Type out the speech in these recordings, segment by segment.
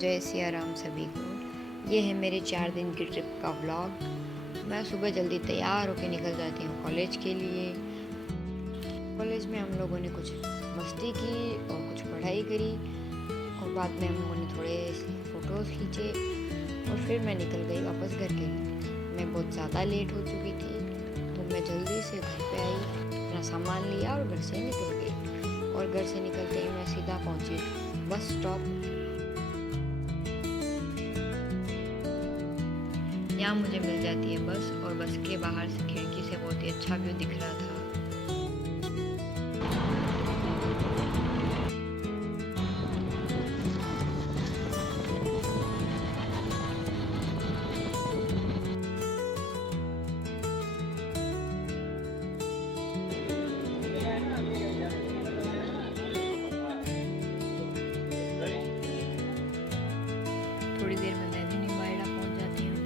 जय सिया राम सभी को। ये है मेरे 4 दिन की ट्रिप का व्लॉग। मैं सुबह जल्दी तैयार होकर निकल जाती हूँ कॉलेज के लिए। कॉलेज में हम लोगों ने कुछ मस्ती की और कुछ पढ़ाई करी और बाद में हम लोगों ने थोड़े फ़ोटोज़ खींचे और फिर मैं निकल गई वापस घर के लिए। मैं बहुत ज़्यादा लेट हो चुकी थी तो मैं जल्दी से घर पे आई, अपना सामान लिया और घर से निकल गई। और घर से निकलते ही मैं सीधा पहुंची बस स्टॉप। यहाँ मुझे मिल जाती है बस और बस के बाहर से खिड़की से बहुत ही अच्छा व्यू दिख रहा था। थोड़ी देर में मैं भी निम्बाहेड़ा पहुंच जाती हूँ।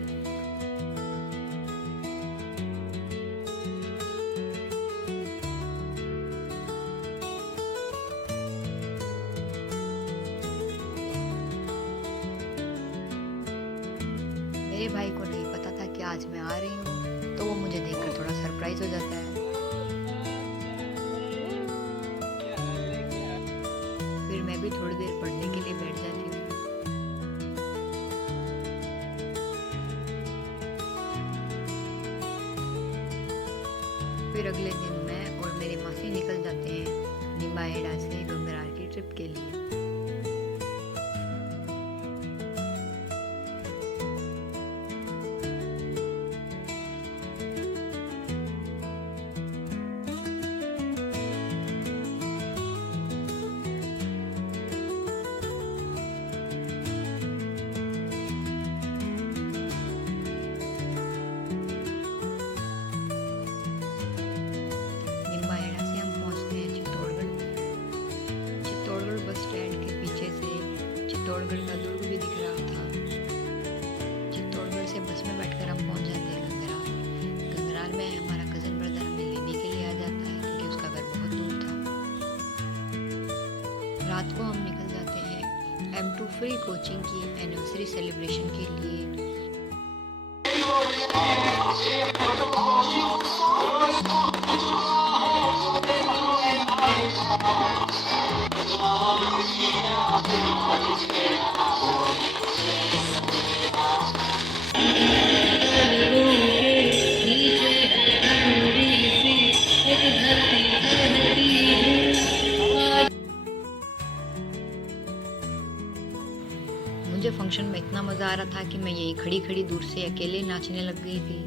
मेरे भाई को नहीं पता था कि आज मैं आ रही हूँ, तो वो मुझे देखकर थोड़ा सरप्राइज हो जाता है। फिर मैं भी थोड़ी देर पढ़ने के लिए बैठ जाती हूँ। फिर अगले दिन मैं और मेरे मासी निकल जाते हैं निम्बाहेड़ा से गंगरार की ट्रिप के लिए। चित्तौड़गढ़ का दुर्ग भी दिख रहा था। चित्तौड़गढ़ से बस में बैठकर हम पहुंच जाते हैं गंगरार। गंगरार में हमारा कज़न ब्रदर हमें लेने के लिए आ जाता है क्योंकि उसका घर बहुत दूर था। रात को हम निकल जाते हैं M2 फ्री कोचिंग की एनिवर्सरी सेलिब्रेशन के लिए। मुझे फंक्शन में इतना मज़ा आ रहा था कि मैं यहीं खड़ी खड़ी दूर से अकेले नाचने लग गई थी।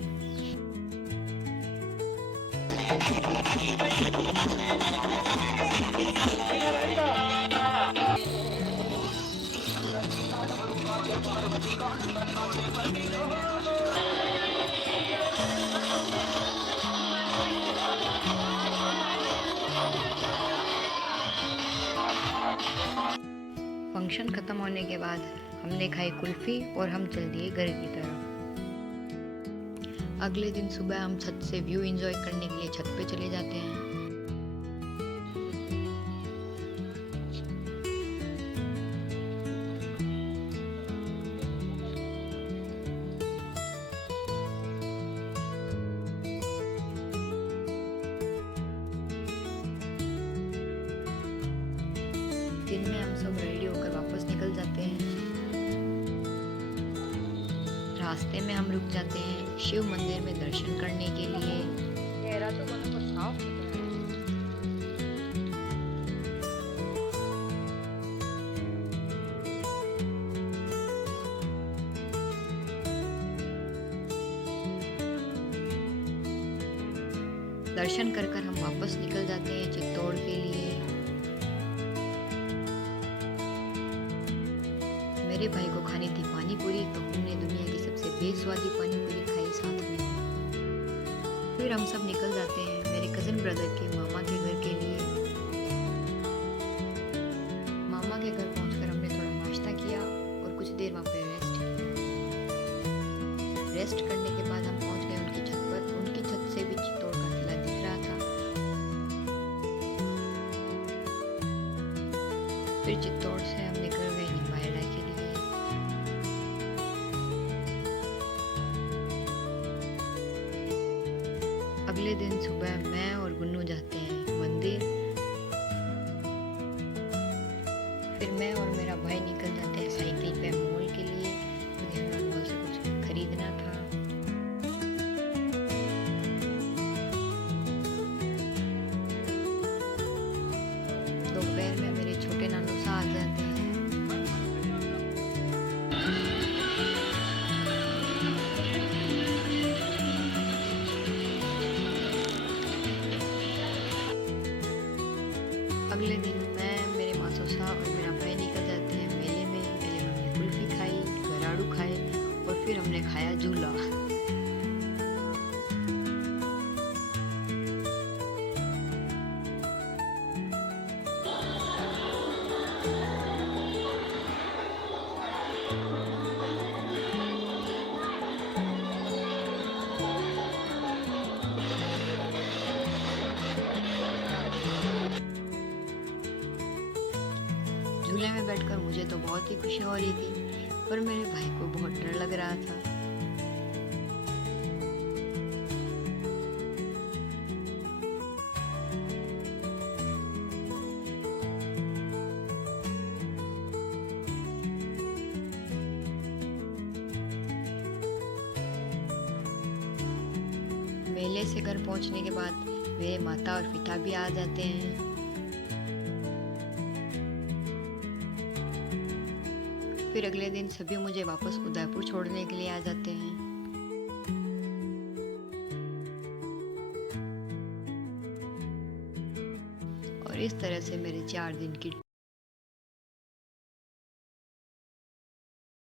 फंक्शन खत्म होने के बाद हमने खाई कुल्फी और हम चल दिए घर की तरफ। अगले दिन सुबह हम छत से व्यू एंजॉय करने के लिए छत पे चले जाते हैं। दिन में हम सब रेडी होकर वापस निकल जाते हैं। रास्ते में हम रुक जाते हैं शिव मंदिर में दर्शन करने के लिए। दर्शन कर हम वापस निकल जाते हैं चित्तौड़ के लिए। मेरे भाई को खानी थी पानी पूरी, तो हमने दुनिया की सबसे बेस्वादी पानी पूरी खाई साथ में। फिर हम सब निकल जाते हैं मेरे कज़न ब्रदर के मामा के घर के लिए। मामा के घर पहुंचकर हमने थोड़ा नाश्ता किया और कुछ देर वहाँ पे रेस्ट करने के बाद हम पहुंच गए उनकी छत पर। उनकी छत से भी चित्तौड़ का किला दिख रहा था। फिर चित्तौड़ से हम निकल गए निम्बाहेड़ा के लिए। दिन सुबह मैं और गुन्नू जाते हैं मंदिर। फिर मैं और मेरा भाई निकल जाते हैं साइकिल पे मॉल के लिए, क्योंकि हमें मॉल से कुछ खरीदना था। दोपहर में मेरे छोटे नानू सा आ जाते हैं। अगले दिन मैं, मेरे मासूसा और मेरा भाई निकल जाते हैं मेले में। मेले में हमने कुल्फी खाई, गराड़ू खाए और फिर हमने खाया झूला। झूले में बैठकर मुझे तो बहुत ही खुशी हो रही थी, पर मेरे भाई को बहुत डर लग रहा था। मेले से घर पहुंचने के बाद मेरे माता और पिता भी आ जाते हैं। फिर अगले दिन सभी मुझे वापस उदयपुर छोड़ने के लिए आ जाते हैं। और इस तरह से मेरे 4 दिन की